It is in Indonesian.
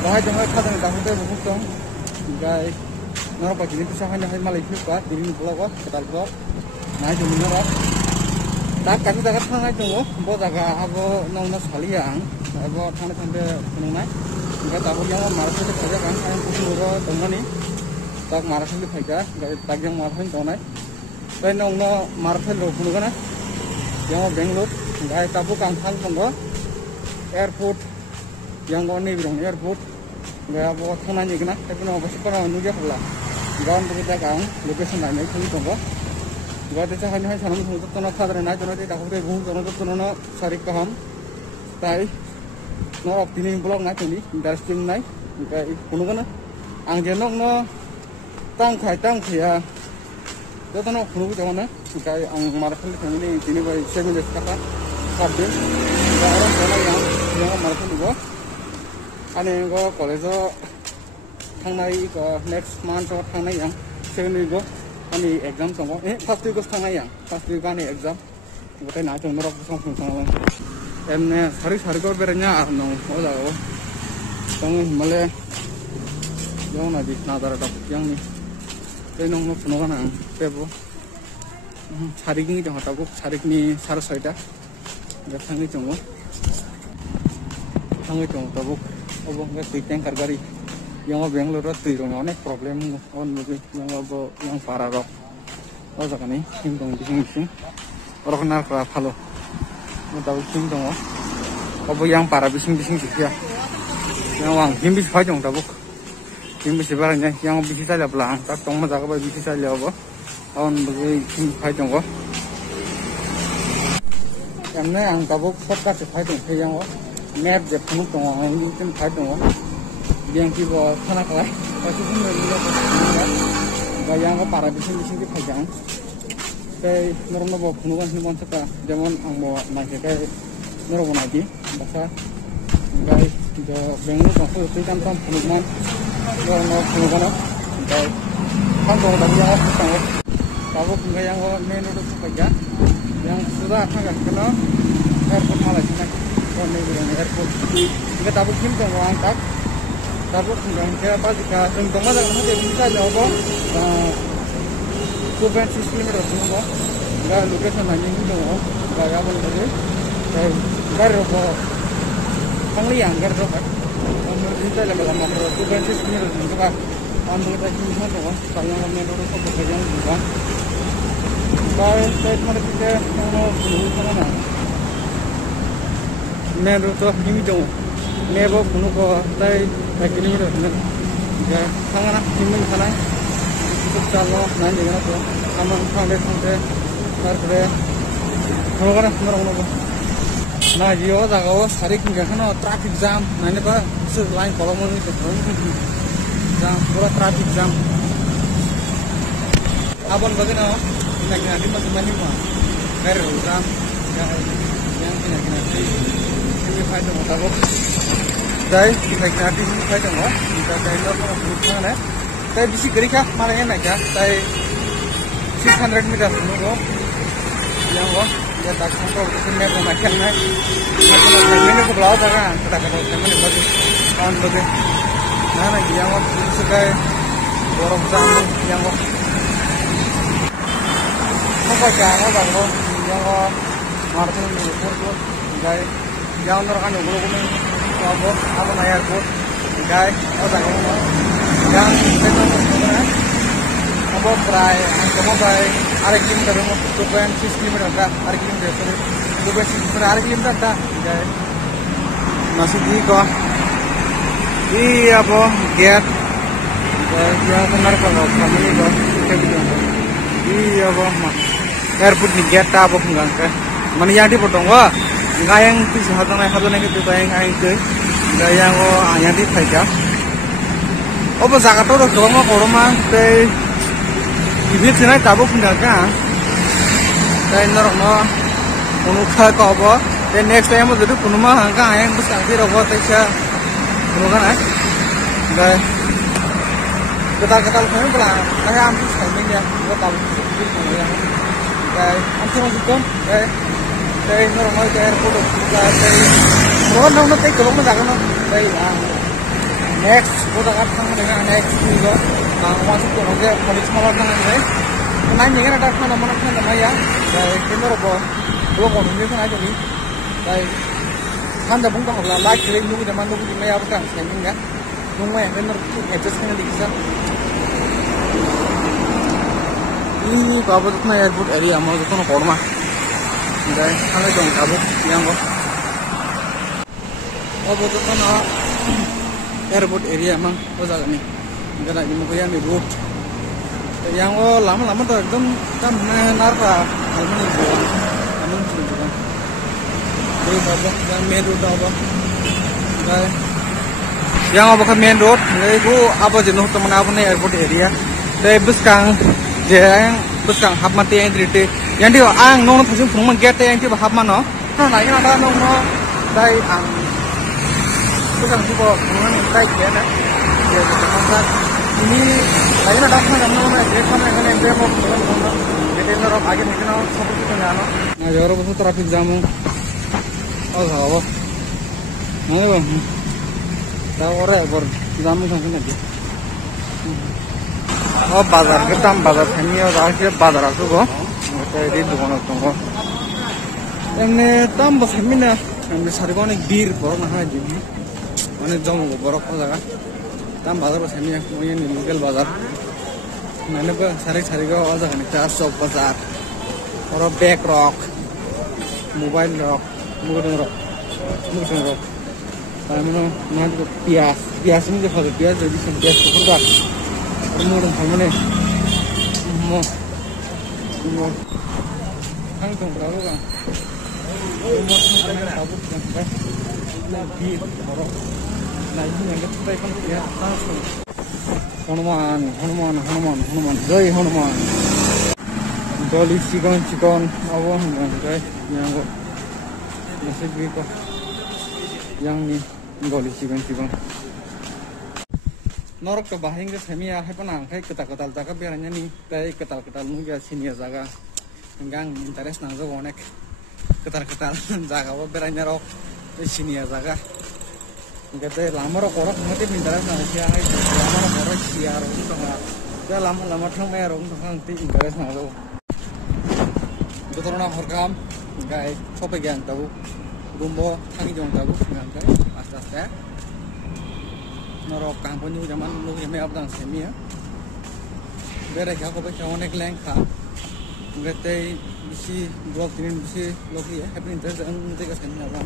Bahaya jangan kadang dapat deh bubuk dong. Guys, nara pagi ini bisa hanya malah itu kuat, diri ini pulau kuat, ketal pulau. Nah itu nara. Tak kasih tak kasih ngai tuh, buat agak aku nong sekali yang, buat tanah sampai penuh naik. Enggak tahu yang marah itu saja kan, yang putih murah teman nih. Tak marah itu saja, enggak tak yang marah itu naik. Tapi nong marah itu penuh kan? Yang Bangalore, enggak tahu kangkang pun airport, yang kau nih bilang airport. Enggak buat sana nih kena, tapi nong pasti pernah nunggu pula. Enggak untuk kita kan, lokasi nanya itu tunggu. Enggak ada hanya sana untuk tanah kadar naik, tanah tidak boleh bunga, tanah itu tanah sarik kaham. Tapi no opini blog naik ini, industri naik, enggak penuh kan? Angjenok no tang kai ya. Itu no penuh jangan na, enggak ang marafel ini bayi seven days kata, kabel. Enggak orang sana yang marafel juga. Ane enggak college thang naik ke next month atau thang naik yang seven juga. Ani exam sama, first week thang naik yang, first week ani exam. Enggak naik cuma orang pusing sama. Emne hari kau berenya arno, oh jago. Tong Malay, yang nadi nadar ada yang ni. Tapi nong penuh kan ang, tebo. Hari ini jangan tahu, hari ini saras saja. Enggak tangi cuma tahu. Oh enggak tiang kargari. Yang Bangalore tu orang anek problem on mungkin yang parah roh. Oh jaga ni, hingga bising. Orang nak kerap halo. Mau tahu sih dong, apa yang parah bising sih ya? Yang wang, yang bisa aja dong tahu, yang bisa barangnya, yang bisa saja pelang, tak tong macam apa bisa saja apa, awan bagi yang aja dong, yang ni yang tahu sekat sih dong, yang map je penuh dong, yang itu dong, yang kita sana kelai, pasti pun ada yang parah bising di kajang. Kay meron na ba punuan hinuman sa jamon ang mga nakikay meron na di basta guys the Bangalore masuk itu kan tam punuan meron na punuan guys kan kalau tadi yang aku tahu kalau enggak yang main road saja yang sudah agak kena airport Malaysia kan ini airport kita tahu kim tuh angkat tahu enggak apa jika tengah ada mana bisa jawab 2.6 kilometer dulu, enggak lokasi nanya itu, enggak apa lagi, enggak robo, pangliang enggak robo, kita lagi lama 2.6 kilometer dulu, kan, anu kita ini mana tuh, saya ngambil dulu ke bagian juga, saya mana kita mau dulu sana, meru tuh ini dong, meru dulu ke kilometer dulu, ya, sana ini sana. Kalau nanti kan tu, aman sampai terkede, orang orang. Nah, jauh jaga hari kita kan traffic jam, nanti apa selain kalau mau itu jam, pura traffic jam. Abang bagaimana? Nanti masih mana mah? Kira jam, yang nanti ini file mau tahu. Jadi nanti ini file mau, kita download mau mana? Tapi bisi kerja malah enak ya. Tapi 600 meter dulu, yang dia tak sampai ke sini aku makan naik. Ini aku belau kan, kita kalau teman lagi, kawan lagi. Nah, yang suka borong jamu, yang apa jangan apa yang martin itu, guys, yang orang kan juga punya apa naik pun, guys, apa yang itu apa perai, kamu perai, ada kilometer, 2.6 kilometer, ada kilometer, 2.6 kilometer, ada kilometer, guys, masih di kok, iya apa, gate, yang benar kalau kami ini kok, iya apa, airport ni gate apa enggak kan, mana yang di potong wah, enggak yang sih hatan itu yang itu, enggak yang di saja. Oh, besar tu dah kerana korma, tapi ini sini tabu punya kan, tapi normal, unuka kau apa, dan next time tu pun mah angka yang besar di robot aja, unukan eh, dan kita kami pelan, saya ambil timing ya, kita tahu sedikit mana yang, dan ambil masuk kan, tapi normal ke airport, tapi orang nak tak kalau mana jangan, tapi next boda kat thang denga next go masuk to ge college mala thang ne nai ninga ta thang mana thang na ya dai kemero bo do ko ni thang ai ni dai than da bung ka hokla la kile nu de man nu di me ab kan sen ninga nu me kemero adjust kana dikisa ini babu na airport area mo to no korma dai thang jong kabu yang go babu to na airport area mang o jaga ni gara ni mo yang ni road yang o lama to ekdom tam narpa almani go amun chu go dei babu yang main road aba dai yang aba ka main road dei go aba jeno to mana aba airport area dai buskang yang buskang hab mate yang drite yang dia ang nong thajung phung gate yang dia hab mano ha na yang ada nong no dai ang bukan tipe hubungan yang baik ya kan ya kan ini lain ada apa namanya dia kan yang ini dia mau pulang jadi orang aja nih kenal seperti itu ya no nah jauh betul traffic jam oh apa mana bang tahu orang ber jamu kan aja oh bazar ini orang akhirnya bazar aku kok jadi dukungan tunggu ini tambah semina ini sarikone bir baru nah jadi অনেক জমো বরফ জায়গা দাম বাজার বসে আমি মই লোকাল বাজার মানে সারি সারি ও জায়গা একটা চক বাজার আর ব্যাগ রক মোবাইল রক মুগন রক তার মানে না পিয়াজ নি দেখো পিয়াজ যদি পিয়াজ কুকুরটা মুগন মানে মো মো খান তো রাবো গা মো খান খাবো lagi borok nah ini yang kita kan lihat langsung Hanuman jai Hanuman doli cikon awon guys yang kok masih gitu yang nih doli cikon norok ke bahing ke semia hai panang hai ketal jaga biarnya nih kayak ketal nunggu sini jaga enggang interest nang zo onek ketal jaga biarnya rok sini ya jaga kita lama korok mati pintar sama siapa lama korok siar untuk dia lama thang mer untuk nanti interest nggak tahu itu orang horkam guys coba yang tahu rumbo kaki jong tahu nggak tahu atas norok kampung juga zaman lu yang apa tang semi ya beda kayak apa sih onek lengkap nggak tahu bisi dua tinin bisi loki ya tapi interest nanti kesini apa